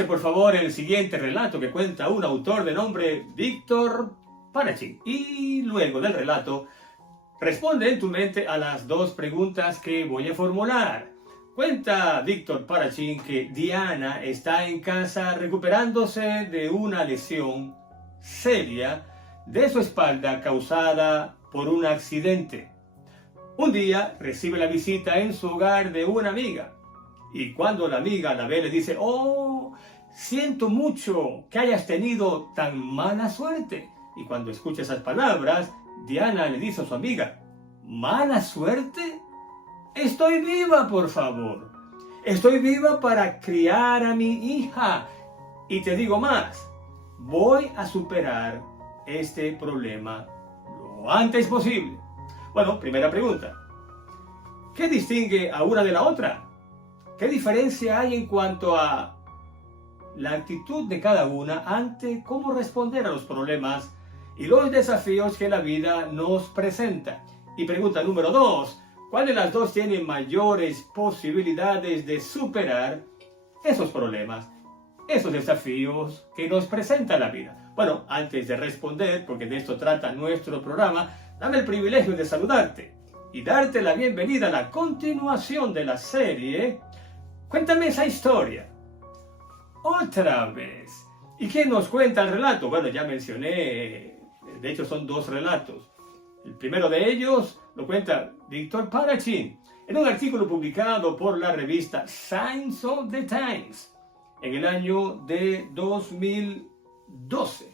Escuche por favor el siguiente relato que cuenta un autor de nombre Víctor Parachin. Y luego del relato, responde en tu mente a las dos preguntas que voy a formular. Cuenta Víctor Parachin que Diana está en casa recuperándose de una lesión seria de su espalda causada por un accidente. Un día recibe la visita en su hogar de una amiga. Y cuando la amiga la ve, le dice: "Oh, siento mucho que hayas tenido tan mala suerte". Y cuando escucha esas palabras, Diana le dice a su amiga: "¿Mala suerte? Estoy viva, por favor. Estoy viva para criar a mi hija. Y te digo más, voy a superar este problema lo antes posible". Bueno, primera pregunta. ¿Qué distingue a una de la otra? ¿Qué diferencia hay en cuanto a la actitud de cada una ante cómo responder a los problemas y los desafíos que la vida nos presenta? Y pregunta número 2, ¿cuál de las dos tiene mayores posibilidades de superar esos problemas, esos desafíos que nos presenta la vida? Bueno, antes de responder, porque de esto trata nuestro programa, dame el privilegio de saludarte y darte la bienvenida a la continuación de la serie Cuéntame esa historia. Otra vez. ¿Y quién nos cuenta el relato? Bueno, ya mencioné, de hecho son dos relatos. El primero de ellos lo cuenta Víctor Parachin en un artículo publicado por la revista Signs of the Times en el año de 2012.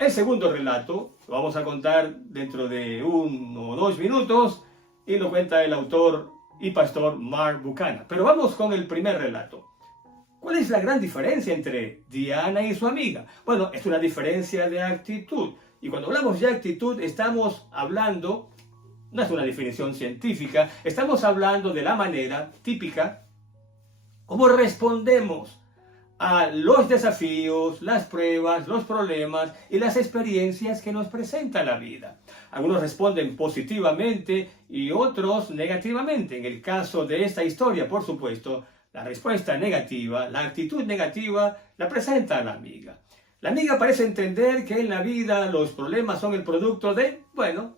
El segundo relato lo vamos a contar dentro de 1 o 2 minutos y lo cuenta el autor y pastor Mark Buchanan. Pero vamos con el primer relato. ¿Cuál es la gran diferencia entre Diana y su amiga? Bueno, es una diferencia de actitud. Y cuando hablamos de actitud, estamos hablando, no es una definición científica, estamos hablando de la manera típica cómo respondemos a los desafíos, las pruebas, los problemas y las experiencias que nos presenta la vida. Algunos responden positivamente y otros negativamente. En el caso de esta historia, por supuesto, la respuesta negativa, la actitud negativa, la presenta la amiga. La amiga parece entender que en la vida los problemas son el producto de, bueno,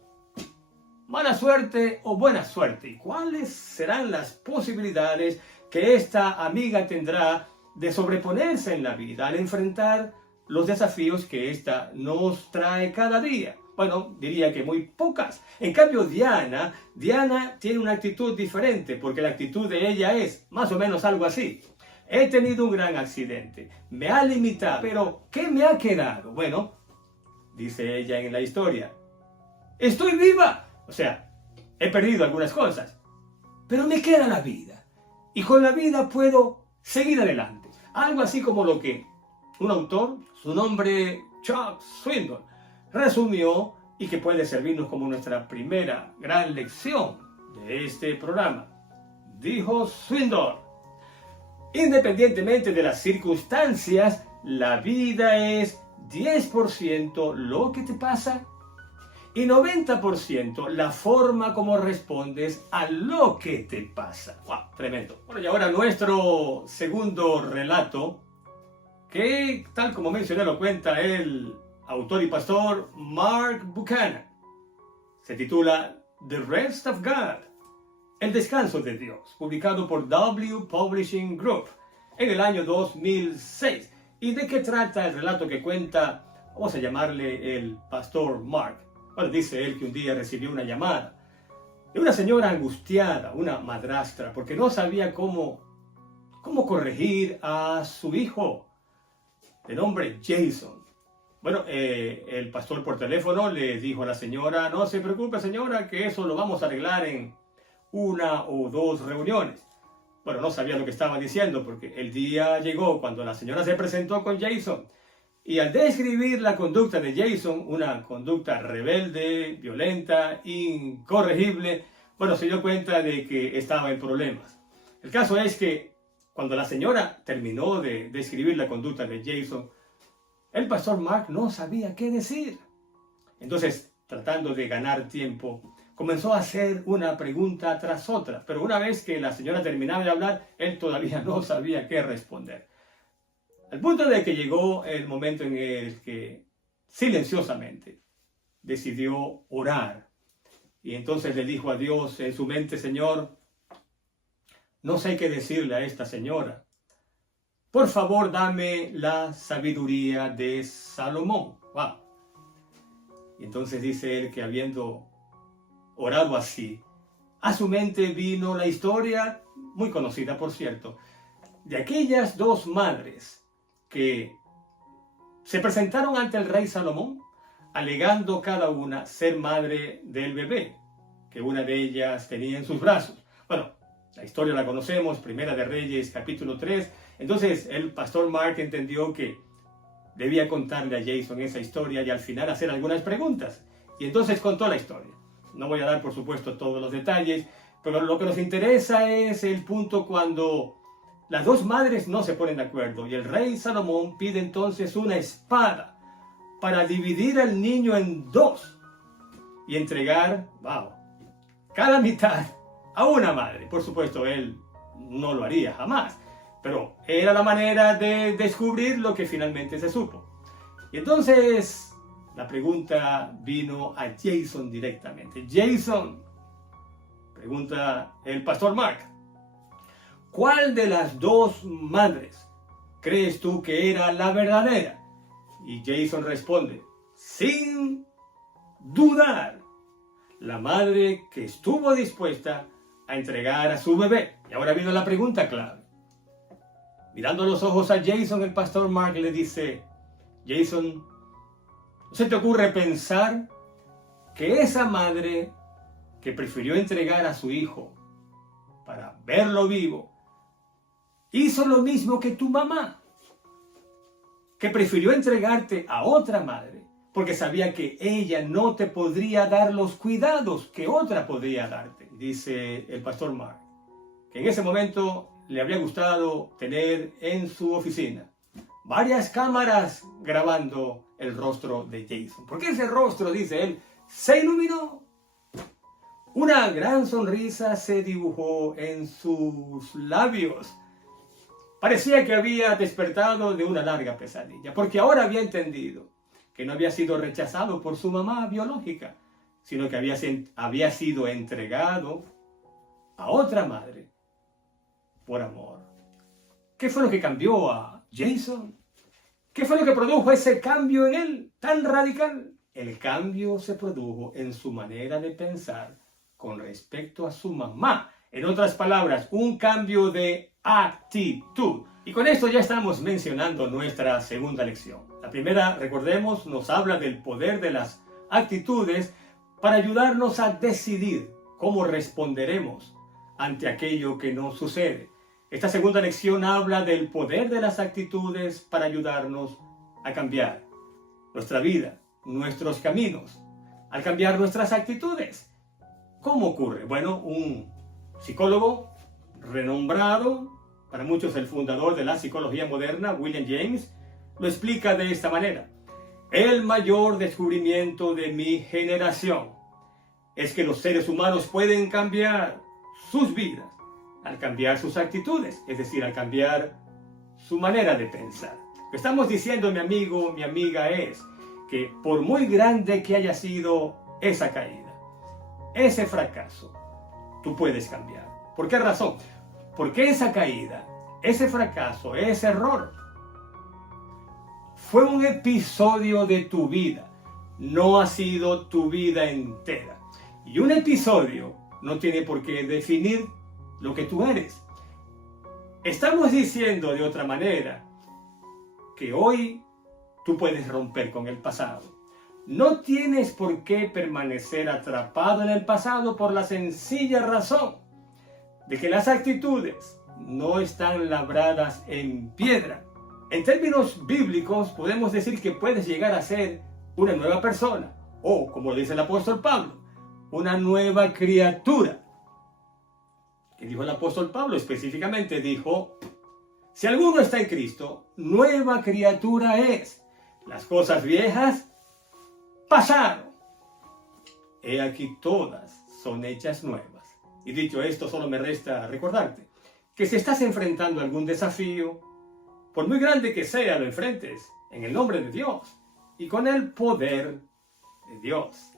mala suerte o buena suerte. ¿Y cuáles serán las posibilidades que esta amiga tendrá de sobreponerse en la vida al enfrentar los desafíos que ésta nos trae cada día? Bueno, diría que muy pocas. En cambio, Diana tiene una actitud diferente, porque la actitud de ella es más o menos algo así. He tenido un gran accidente, me ha limitado, pero ¿qué me ha quedado? Bueno, dice ella en la historia, estoy viva. O sea, he perdido algunas cosas, pero me queda la vida. Y con la vida puedo seguir adelante. Algo así como lo que un autor, su nombre Chuck Swindoll, resumió y que puede servirnos como nuestra primera gran lección de este programa. Dijo Swindoll: independientemente de las circunstancias, la vida es 10% lo que te pasa y 90% la forma como respondes a lo que te pasa. ¡Wow! Tremendo. Bueno, y ahora nuestro segundo relato, que tal como mencioné lo cuenta el autor y pastor Mark Buchanan. Se titula The Rest of God, El Descanso de Dios, publicado por W Publishing Group en el año 2006. ¿Y de qué trata el relato que cuenta, vamos a llamarle el pastor Mark? Bueno, dice él que un día recibió una llamada de una señora angustiada, una madrastra, porque no sabía cómo corregir a su hijo de nombre Jason. Bueno, el pastor por teléfono le dijo a la señora: no se preocupe, señora, que eso lo vamos a arreglar en 1 o 2 reuniones. Bueno, no sabía lo que estaba diciendo, porque el día llegó cuando la señora se presentó con Jason. Y al describir la conducta de Jason, una conducta rebelde, violenta, incorregible, bueno, se dio cuenta de que estaba en problemas. El caso es que cuando la señora terminó de describir la conducta de Jason, el pastor Mark no sabía qué decir. Entonces, tratando de ganar tiempo, comenzó a hacer una pregunta tras otra. Pero una vez que la señora terminaba de hablar, él todavía no sabía qué responder. Al punto de que llegó el momento en el que silenciosamente decidió orar. Y entonces le dijo a Dios en su mente: Señor, no sé qué decirle a esta señora. Por favor, dame la sabiduría de Salomón. Wow. Y entonces dice él que habiendo orado así, a su mente vino la historia, muy conocida por cierto, de aquellas dos madres que se presentaron ante el rey Salomón, alegando cada una ser madre del bebé que una de ellas tenía en sus brazos. Bueno, la historia la conocemos, Primera de Reyes, capítulo 3. Entonces el pastor Mark entendió que debía contarle a Jason esa historia y al final hacer algunas preguntas. Y entonces contó la historia. No voy a dar, por supuesto, todos los detalles, pero lo que nos interesa es el punto cuando las dos madres no se ponen de acuerdo y el rey Salomón pide entonces una espada para dividir al niño en dos y entregar, cada mitad a una madre. Por supuesto, él no lo haría jamás, pero era la manera de descubrir lo que finalmente se supo. Y entonces la pregunta vino a Jason directamente. Jason, pregunta el pastor Mark, ¿cuál de las dos madres crees tú que era la verdadera? Y Jason responde, sin dudar, la madre que estuvo dispuesta a entregar a su bebé. Y ahora vino la pregunta clave. Mirando a los ojos a Jason, el pastor Mark le dice, Jason, ¿no se te ocurre pensar que esa madre que prefirió entregar a su hijo para verlo vivo, hizo lo mismo que tu mamá, que prefirió entregarte a otra madre porque sabía que ella no te podría dar los cuidados que otra podría darte? Dice el pastor Mark, que en ese momento le habría gustado tener en su oficina varias cámaras grabando el rostro de Jason. Porque ese rostro, dice él, se iluminó. Una gran sonrisa se dibujó en sus labios. Parecía que había despertado de una larga pesadilla, porque ahora había entendido que no había sido rechazado por su mamá biológica, sino que había sido entregado a otra madre por amor. ¿Qué fue lo que cambió a Jason? ¿Qué fue lo que produjo ese cambio en él tan radical? El cambio se produjo en su manera de pensar con respecto a su mamá. En otras palabras, un cambio de actitud. Y con esto ya estamos mencionando nuestra segunda lección. La primera, recordemos, nos habla del poder de las actitudes para ayudarnos a decidir cómo responderemos ante aquello que nos sucede. Esta segunda lección habla del poder de las actitudes para ayudarnos a cambiar nuestra vida, nuestros caminos, al cambiar nuestras actitudes. ¿Cómo ocurre? Bueno, un psicólogo renombrado, para muchos el fundador de la psicología moderna, William James, lo explica de esta manera. El mayor descubrimiento de mi generación es que los seres humanos pueden cambiar sus vidas al cambiar sus actitudes, es decir, al cambiar su manera de pensar. Lo que estamos diciendo, mi amigo, mi amiga, es que por muy grande que haya sido esa caída, ese fracaso, tú puedes cambiar. ¿Por qué razón? Porque esa caída, ese fracaso, ese error, fue un episodio de tu vida, no ha sido tu vida entera. Y un episodio no tiene por qué definir lo que tú eres. Estamos diciendo de otra manera que hoy tú puedes romper con el pasado. No tienes por qué permanecer atrapado en el pasado por la sencilla razón de que las actitudes no están labradas en piedra. En términos bíblicos podemos decir que puedes llegar a ser una nueva persona o, como dice el apóstol Pablo, una nueva criatura. ¿Qué dijo el apóstol Pablo? Específicamente dijo, si alguno está en Cristo, nueva criatura es. Las cosas viejas pasaron. He aquí todas son hechas nuevas. Y dicho esto, solo me resta recordarte que si estás enfrentando algún desafío, por muy grande que sea, lo enfrentes en el nombre de Dios y con el poder de Dios.